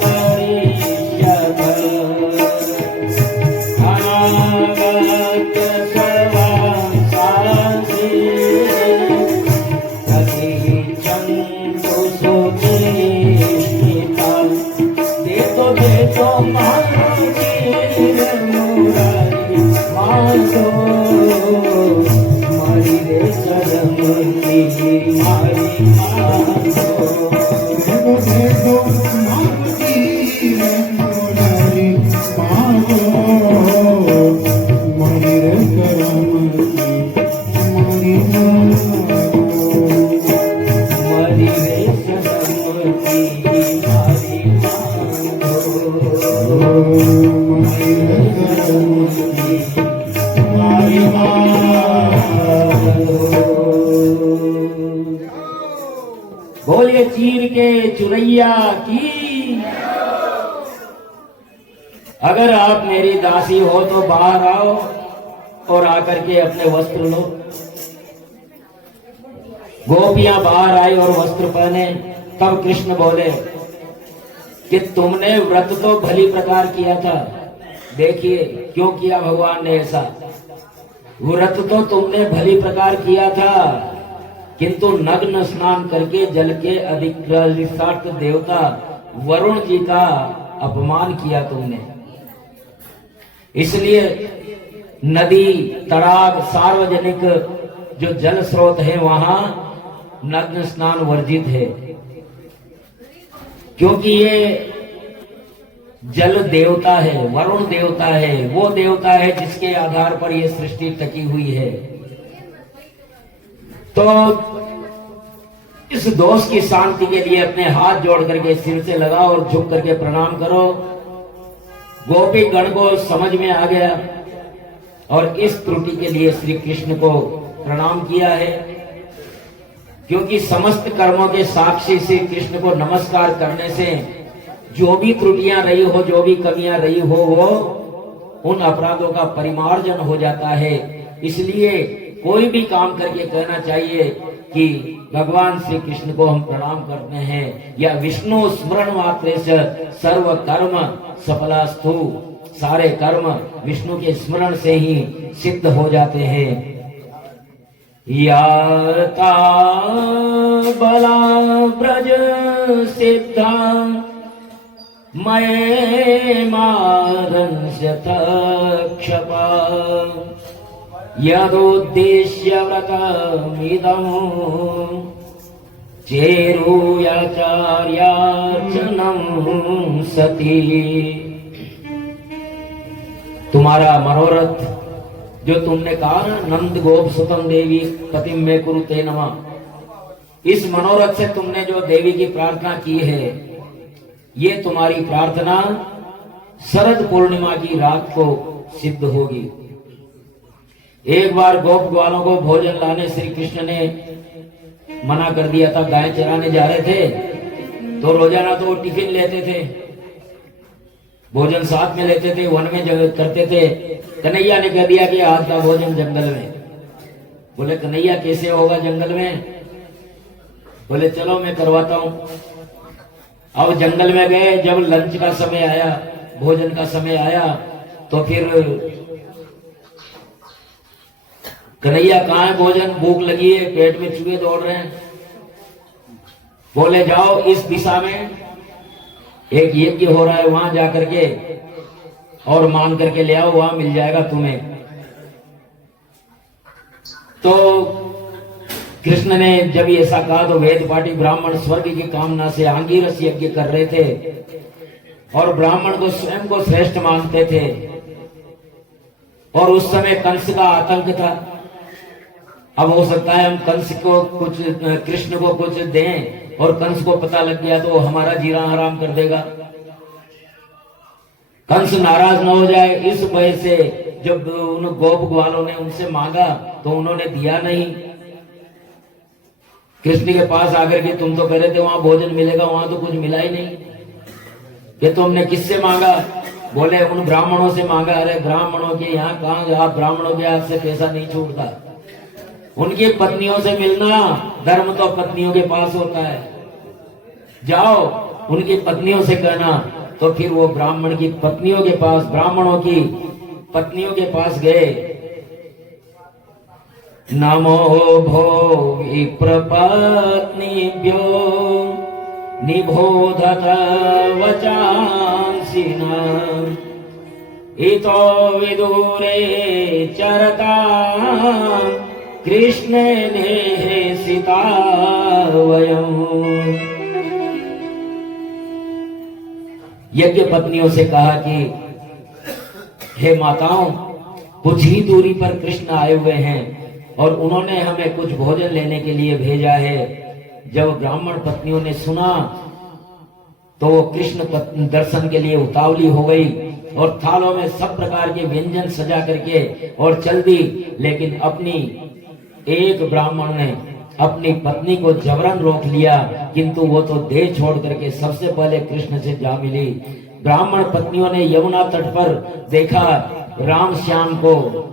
करिष्यत अनागत सर्वांसांसि प्रतीच्छन्तु सुचिष्टिता देखो मुरारी मासो मारी रे सरमती मारी मासो देखो मारी रे मुरारी मासो मारी रे सरमती मारी मासो मारी रे सरमती मारी बोलिए चीर के चुरैया की। अगर आप मेरी दासी हो तो बाहर आओ और आकर के अपने वस्त्र लो। गोपियां बाहर आई और वस्त्र पहने। तब कृष्ण बोले कि तुमने व्रत तो भली प्रकार किया था। देखिए क्यों किया भगवान ने ऐसा। व्रत तो तुमने भली प्रकार किया था, किंतु नग्न स्नान करके जल के अधिकृत देवता वरुण जी का अपमान किया तुमने। इसलिए नदी, तालाब, सार्वजनिक जो जल स्रोत है वहां नग्न स्नान वर्जित है, क्योंकि ये जल देवता है, वरुण देवता है, वो देवता है जिसके आधार पर ये सृष्टि टकी हुई है। तो इस दोष की शांति के लिए अपने हाथ जोड़ करके सिर से लगाओ और झुक करके प्रणाम करो। गोपी गण को समझ में आ गया और इस त्रुटि के लिए श्री कृष्ण को प्रणाम किया है, क्योंकि समस्त कर्मों के साक्षी श्री कृष्ण को नमस्कार करने से जो भी त्रुटियां रही हो, जो भी कमियां रही हो, वो उन अपराधों का परिमार्जन हो जाता है। इसलिए कोई भी काम करके कहना चाहिए कि भगवान श्री कृष्ण को हम प्रणाम करते हैं, या विष्णु स्मरण मात्र से सर्व कर्म सफलास्तु। सारे कर्म विष्णु के स्मरण से ही सिद्ध हो जाते हैं। याता बला ब्रज सिद्धा मये मारंस्यथ क्षपा यदुद्देश्य व्रतमिदं चेरूयाचार्यार्चनं सती। तुम्हारा मनोरथ जो तुमने कहा ना, नंद गोप सुतम देवी पतिम में कुरुते नमः, इस मनोरथ से तुमने जो देवी की प्रार्थना की है, ये तुम्हारी प्रार्थना शरद पूर्णिमा की रात को सिद्ध होगी। एक बार गोप ग्वालों को भोजन लाने श्री कृष्ण ने मना कर दिया था। गाय चराने जा रहे थे तो रोजाना तो वो टिफिन लेते थे, भोजन साथ में लेते थे, वन में जगह करते थे। कन्हैया ने कह दिया कि आज का भोजन जंगल में। बोले कन्हैया कैसे होगा जंगल में? बोले चलो मैं करवाता हूं। अब जंगल में गए। जब लंच का समय आया, भोजन का समय आया, तो फिर कन्हैया कहाँ है भोजन? भूख लगी है, पेट में चूहे दौड़ रहे हैं। बोले जाओ इस दिशा में एक यज्ञ हो रहा है, वहां जाकर के और मांग करके ले आओ, वहां मिल जाएगा तुम्हें। तो कृष्ण ने जब ऐसा कहा तो वेद पाठी ब्राह्मण स्वर्ग की कामना से आंगिरस यज्ञ कर रहे थे और ब्राह्मण को स्वयं को श्रेष्ठ मानते थे। और उस समय कंस का आतंक था। अब हो सकता है हम कंस को कुछ, कृष्ण को कुछ दें और कंस को पता लग गया तो हमारा जीना हराम कर देगा, कंस नाराज न हो जाए। इस वजह से जब उन गोप ग्वालों ने उनसे मांगा तो उन्होंने दिया नहीं। कृष्ण के पास आकर के तुम तो कह रहे थे वहां भोजन मिलेगा, वहां तो कुछ मिला ही नहीं। ये तुमने किससे मांगा? बोले उन ब्राह्मणों से मांगा। अरे ब्राह्मणों के यहाँ कहाँ, आप ब्राह्मणों के हाथ से पैसा नहीं छूटता। उनकी पत्नियों से मिलना, धर्म तो पत्नियों के पास होता है। जाओ उनकी पत्नियों से कहना। तो फिर वो ब्राह्मणों की पत्नियों के पास गए। नमो भो विप्रपत्नीभ्यो निबोधत वचांसि न इतो विदुरे चरता कृष्णेने सीता वयम्। यज्ञ पत्नियों से कहा कि हे माताओं, कुछ ही दूरी पर कृष्ण आए हुए हैं और उन्होंने हमें कुछ भोजन लेने के लिए भेजा है। जब ब्राह्मण पत्नियों ने सुना तो वो कृष्ण दर्शन के लिए उतावली हो गई और थालों में सब प्रकार के व्यंजन सजा करके और चल दी। लेकिन अपनी एक ब्राह्मण ने अपनी पत्नी को जबरन रोक लिया, किंतु वो तो देह छोड़ करके सबसे पहले कृष्ण से जा मिली। ब्राह्मण पत्नियों ने यमुना तट पर देखा राम श्याम को।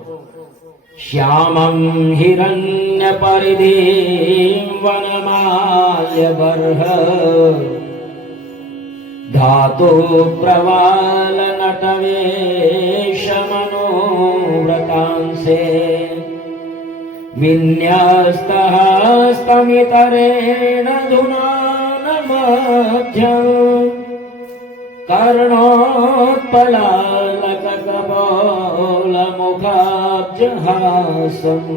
श्यामं हिरण्य परिधिं वनमाल्य बर्ह धातु प्रवाल नटवेश मनोव्रतांसे विन्यस्तः स्तमितरेण धुनानमध्यं कर्णोत्पलालककपोलमुखाब्जहासम्।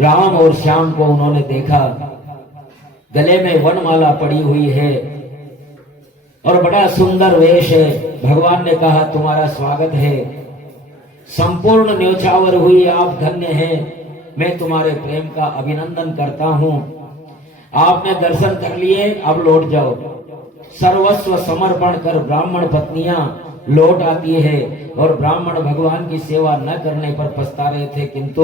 राम और श्याम को उन्होंने देखा, गले में वनमाला पड़ी हुई है और बड़ा सुंदर वेश है। भगवान ने कहा तुम्हारा स्वागत है, संपूर्ण न्योछावर हुई, आप धन्य हैं, मैं तुम्हारे प्रेम का अभिनंदन करता हूं। आपने दर्शन कर लिए, अब लौट जाओ। सर्वस्व समर्पण कर ब्राह्मण पत्नियां लौट आती है और ब्राह्मण भगवान की सेवा न करने पर पछता रहे थे, किंतु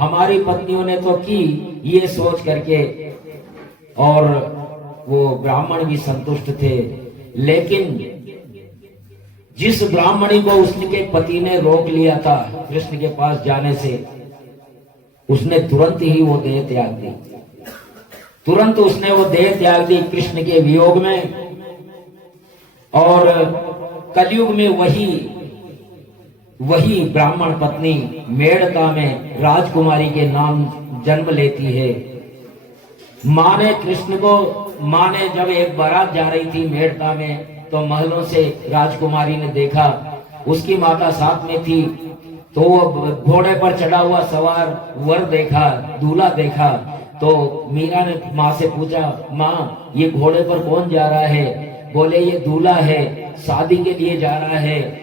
हमारी पत्नियों ने तो की ये सोच करके, और वो ब्राह्मण भी संतुष्ट थे। लेकिन जिस ब्राह्मणी को उसके पति ने रोक लिया था कृष्ण के पास जाने से, उसने तुरंत ही वो देह त्याग दी। तुरंत उसने वो देह त्याग दी कृष्ण के वियोग में। और कलयुग में वही ब्राह्मण पत्नी मेड़ता में राजकुमारी के नाम जन्म लेती है। माँ ने जब एक बारात जा रही थी मेड़ता में, तो महलों से राजकुमारी ने देखा, उसकी माता साथ में थी, तो वो घोड़े पर चढ़ा हुआ सवार वर देखा, दूल्हा देखा। तो मीरा ने माँ से पूछा, माँ ये घोड़े पर कौन जा रहा है? बोले ये दूल्हा है, शादी के लिए जा रहा है,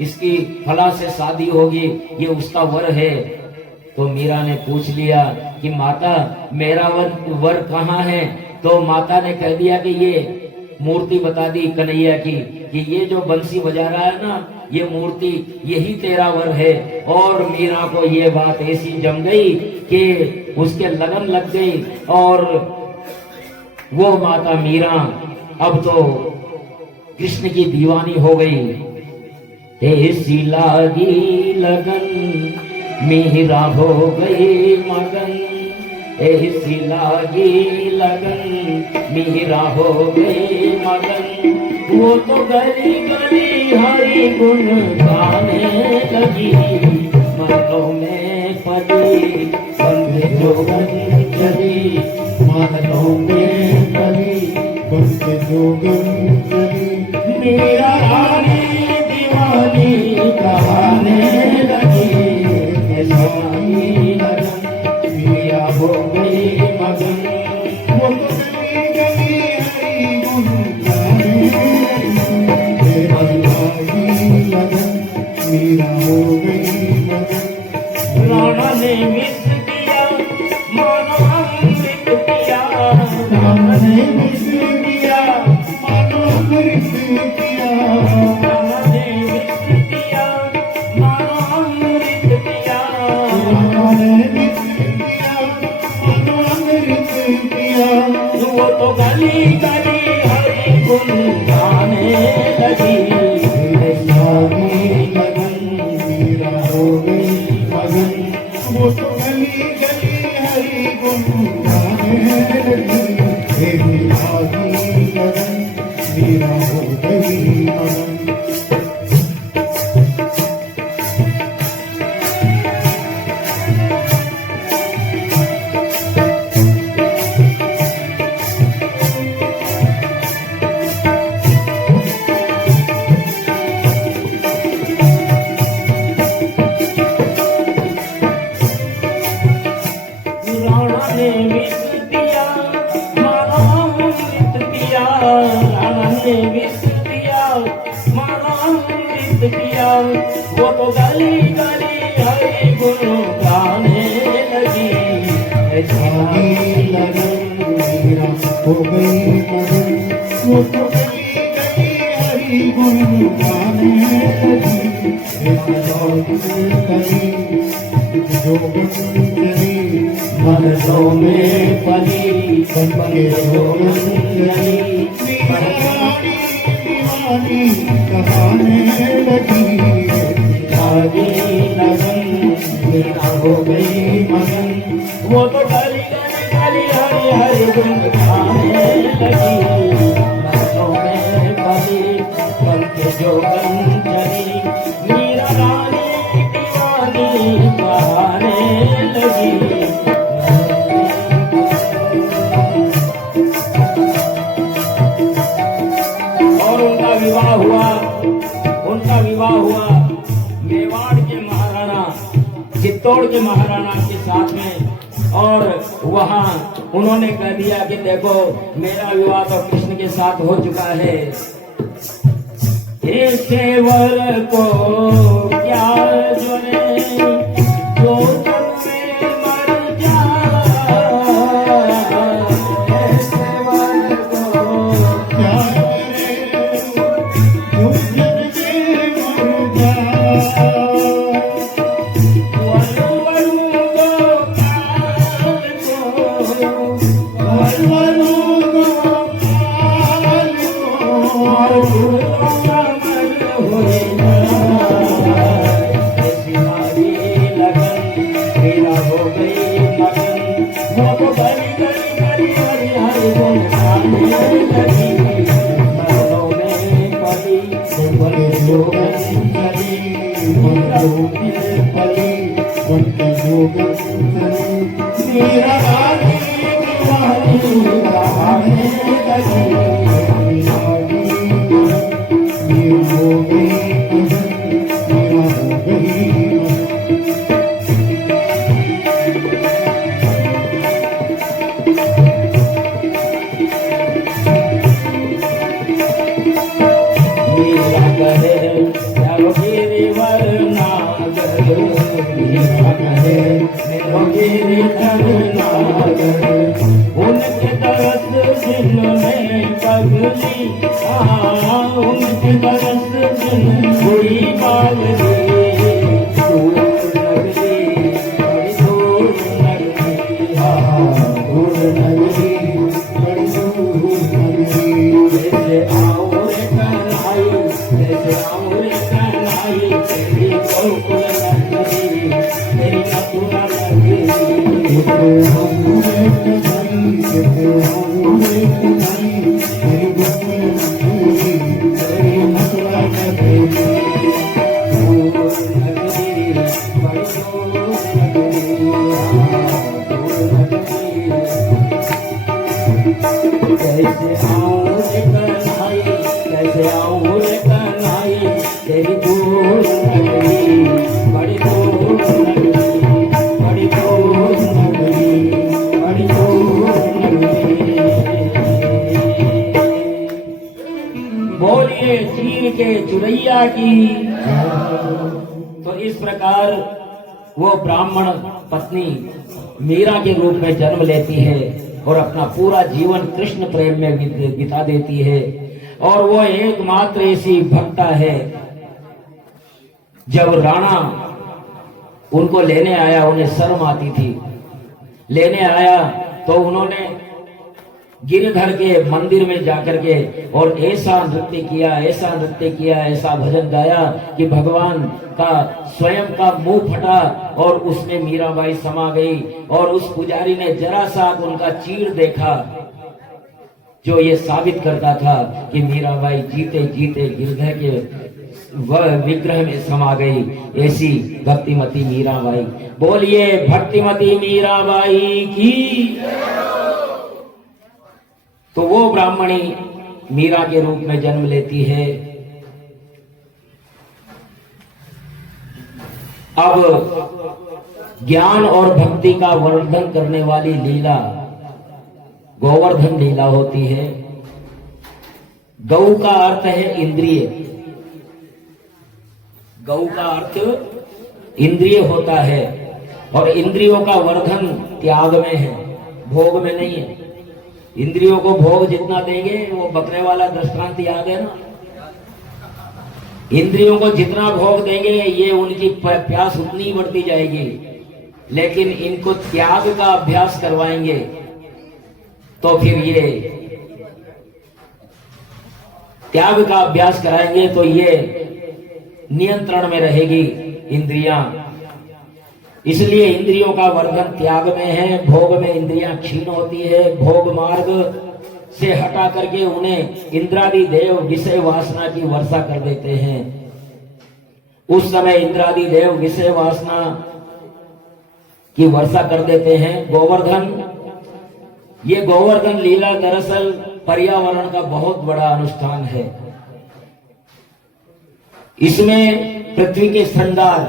इसकी फला से शादी होगी, ये उसका वर है। तो मीरा ने पूछ लिया कि माता मेरा वर कहाँ है? तो माता ने कह दिया कि ये मूर्ति बता दी कन्हैया की, कि ये जो बंसी बजा रहा है ना, ये मूर्ति यही तेरा वर है। और मीरा को ये बात ऐसी जम गई कि उसके लगन लग गई, और वो माता मीरा अब तो कृष्ण की दीवानी हो गई। ऐसी लागी लगन मीरा हो गई मगन, ऐसी लागी लगन मीरा हो गई मगन। वो तो गली गली हरि गुण गाने लगी, मनों में पड़ी बंद जोगन चली, मनों में पड़ी बंद जोगन चली। मेरा रानी दीवानी कहाने लगी, ऐसी लगन मीरा हो गई मगन। वो तो गली गली हरि गुण गाने लगी, लगन मीरा हो गई मगन। राणा ने मिस किया मानो अमृत पिया, राणा ने मिस किया मानो अमृत पिया, राणा ने मिस किया मानो अमृत पिया, राणा ने मिस किया मानो अमृत पिया। वो तो गली गली हरि गुण गाने लगी, लगन मीरा हो गई मगन। वो तो गली गली हरि गुण गाने लगी। लागी लगन मीरा हो गई मगन। वो तो गली गली हरि गुण गाने लगी। लागी लगन मीरा हो गई मगन। वो तो गली गली हरि गुण गाने लगी। जोगन चली मनसों में पली बनके जोगन चली। दीवानी दीवानी कहाने लगी। लागी लगन मीरा हो गई मगन। वो तो गली गली गली हरि हरि गुण गाने लगी। मनसों में पली बनके जोगन चली। मीरा रानी दीवानी कहाने लगी। उनका विवाह हुआ मेवाड़ के महाराणा चित्तौड़ के महाराणा के साथ में। और वहां उन्होंने कह दिया कि देखो मेरा विवाह तो कृष्ण के साथ हो चुका है। ऐसे वर को क्या जोरे जो तुमसे मर जाए। ऐसे वर को क्या उनके दरस दिन में पगली उनके दरस दिन हुई बावली। दूर नगरी बड़ी दूर नगरी दूर नगरी बड़ी दूर नगरी। जैसे आओ रे कन्हई जैसे आओ रे कन्हई तेरी गोकुल नगरी तेरी मथुरा नगरी। कैसे आऊं रे कन्हई कैसे आऊं रे कन्हई तेरी दूर नगरी बड़ी दूर नगरी बड़ी दूर नगरी बड़ी दूर नगरी। बोलिए चीर के चुरैया की। तो इस प्रकार वो ब्राह्मण पत्नी मीरा के रूप में जन्म लेती है और अपना पूरा जीवन कृष्ण प्रेम में बिता देती है। और वो एकमात्र ऐसी भक्ता है। जब राणा उनको लेने आया उन्हें शर्म आती थी। लेने आया तो उन्होंने गिरधर के मंदिर में जाकर के और ऐसा नृत्य किया ऐसा भजन गाया कि भगवान का स्वयं का मुंह फटा और उसमें मीराबाई समा गई। और उस पुजारी ने जरा सा उनका चीर देखा जो ये साबित करता था कि मीराबाई जीते जीते गिरधर के वह विग्रह में समा गई। ऐसी भक्तिमती मीराबाई, बोलिए भक्तिमती मीराबाई की। तो वो ब्राह्मणी मीरा के रूप में जन्म लेती है। अब ज्ञान और भक्ति का वर्णन करने वाली लीला गोवर्धन लीला होती है। गौ का अर्थ है इंद्रिय, गौ का अर्थ इंद्रिय होता है और इंद्रियों का वर्धन त्याग में है, भोग में नहीं है। इंद्रियों को भोग जितना देंगे, वो बकरे वाला दृष्टांत याद है ना, इंद्रियों को जितना भोग देंगे ये उनकी प्यास उतनी ही बढ़ती जाएगी। लेकिन इनको त्याग का अभ्यास करवाएंगे तो फिर ये त्याग का अभ्यास कराएंगे तो ये नियंत्रण में रहेगी इंद्रियां। इसलिए इंद्रियों का वर्धन त्याग में है, भोग में इंद्रियां क्षीण होती है। भोग मार्ग से हटा करके उन्हें इंद्रादि देव विषय वासना की वर्षा कर देते हैं। उस समय इंद्रादि देव विषय वासना की वर्षा कर देते हैं। गोवर्धन, ये गोवर्धन लीला दरअसल पर्यावरण का बहुत बड़ा अनुष्ठान है। इसमें पृथ्वी के श्रृंगार,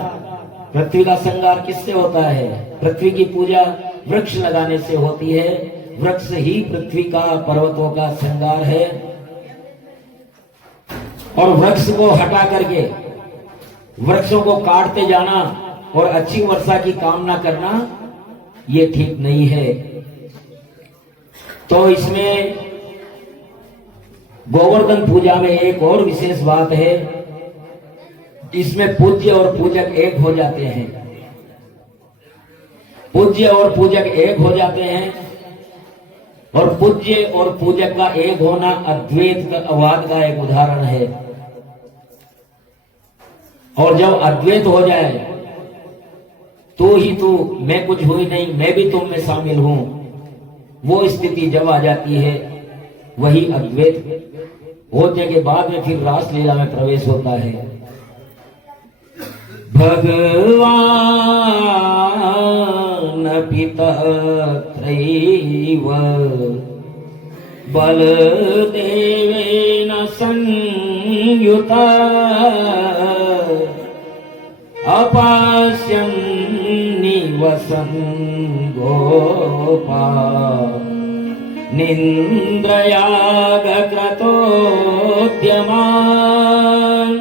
पृथ्वी का श्रृंगार किससे होता है? पृथ्वी की पूजा वृक्ष लगाने से होती है। वृक्ष ही पृथ्वी का, पर्वतों का श्रृंगार है। और वृक्ष को हटा करके वृक्षों को काटते जाना और अच्छी वर्षा की कामना करना ये ठीक नहीं है। तो इसमें गोवर्धन पूजा में एक और विशेष बात है, इसमें पूज्य और पूजक एक हो जाते हैं। पूज्य और पूजक एक हो जाते हैं और पूज्य और पूजक का एक होना अद्वैतवाद का एक उदाहरण है। और जब अद्वैत हो जाए तो ही तू, मैं कुछ हुई नहीं, मैं भी तुम में शामिल हूं, वो स्थिति जब आ जाती है वही अद्वैत होने के बाद में फिर रासलीला में प्रवेश होता है। भगवान पिता त्रैव बलदेवेन संयुता अपश्यन् निवसन् गोपा निन्द्रयागक्रतोद्यमान्।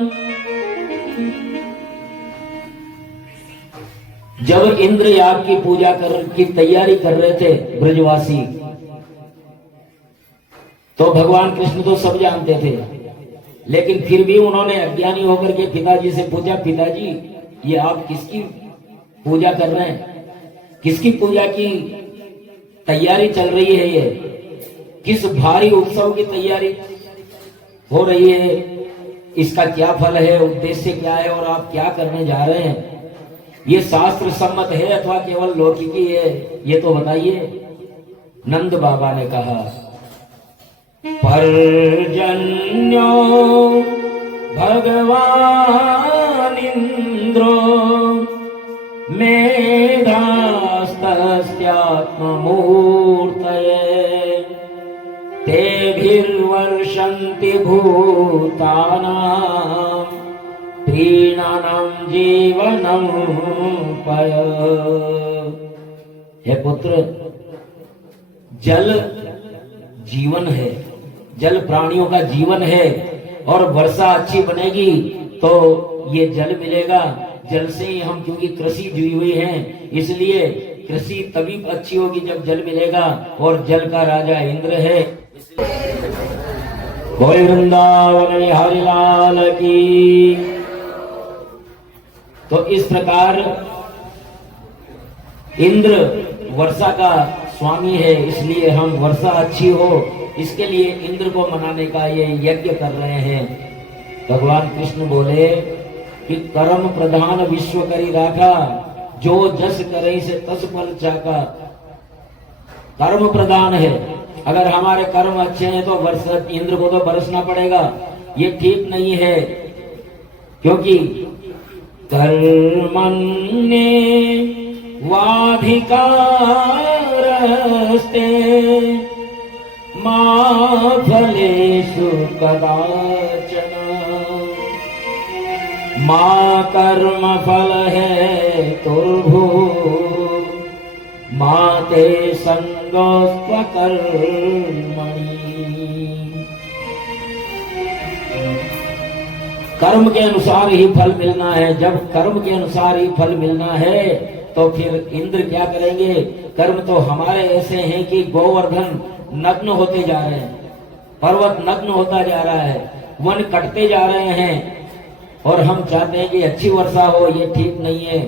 जब इंद्र याग की पूजा की तैयारी कर रहे थे ब्रजवासी, तो भगवान कृष्ण तो सब जानते थे, लेकिन फिर भी उन्होंने अज्ञानी होकर के पिताजी से पूछा, पिताजी ये आप किसकी पूजा कर रहे हैं? किसकी पूजा की तैयारी चल रही है? ये किस भारी उत्सव की तैयारी हो रही है? इसका क्या फल है, उद्देश्य क्या है और आप क्या करने जा रहे हैं? ये शास्त्र सम्मत है अथवा केवल लौकिकी है, ये तो बताइए। नंद बाबा ने कहा, पर्जन्यो भगवान इंद्रो मेधास्तस्यात्ममूर्तये तेभिर्वर्षन्ति भूतानां प्रीणानां जीवनं पय। हे पुत्र, जल जीवन है, जल प्राणियों का जीवन है और वर्षा अच्छी बनेगी तो ये जल मिलेगा। जल से ही हम, क्योंकि कृषि जुड़ी हुई है, इसलिए कृषि तभी अच्छी होगी जब जल मिलेगा। और जल का राजा इंद्र है। बोले वृंदावन बिहारी लाल की। तो इस प्रकार इंद्र वर्षा का स्वामी है, इसलिए हम वर्षा अच्छी हो इसके लिए इंद्र को मनाने का ये यज्ञ कर रहे हैं। भगवान कृष्ण बोले कि कर्म प्रधान विश्व करी राखा, जो जस करे से तस फल चाका। कर्म प्रधान है, अगर हमारे कर्म अच्छे हैं तो वर्ष इंद्र को तो बरसना पड़ेगा, ये ठीक नहीं है। क्योंकि कर्मण्ये वाधिकारस्ते मा फलेषु कदाचन, मा कर्म फल है तुर्भु मा ते संगोस्त्व कर्मणि। कर्म के अनुसार ही फल मिलना है। जब कर्म के अनुसार ही फल मिलना है तो फिर इंद्र क्या करेंगे? कर्म तो हमारे ऐसे हैं कि गोवर्धन नग्न होते जा रहे हैं, पर्वत नग्न होता जा रहा है, वन कटते जा रहे हैं, और हम चाहते हैं कि अच्छी वर्षा हो। ये ठीक नहीं है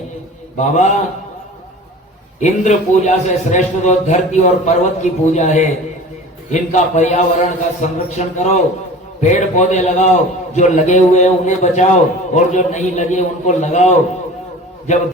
बाबा। इंद्र पूजा से श्रेष्ठ तो धरती और पर्वत की पूजा है। इनका पर्यावरण का संरक्षण करो, पेड़ पौधे लगाओ, जो लगे हुए हैं उन्हें बचाओ और जो नहीं लगे उनको लगाओ। जब